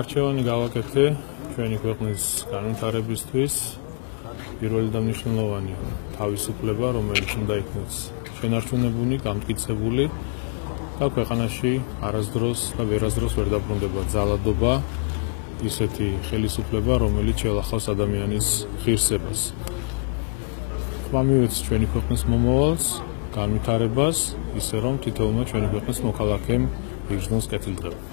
არჩევანი გავაკეთე ჩვენი ქვეყნის განვითარებისთვის. პირველი და მნიშვნელოვანი თავისუფლება, რომელიც უნდა იქნეს შენარჩუნებული, გამტკიცებული და ქვეყანაში არასდროს და ვერასდროს ვერ დაბრუნდება ძალადობა, ისეთი ხელისუფლება, რომელიც შეელახავს ადამიანის ღირსებას. ხმა მივეც ჩვენი ქვეყნის მომავალს, განვითარებას, ისე რომ თითოეულმა ჩვენი ქვეყნის მოქალაქემ იგრძნოს კეთილდღეობა.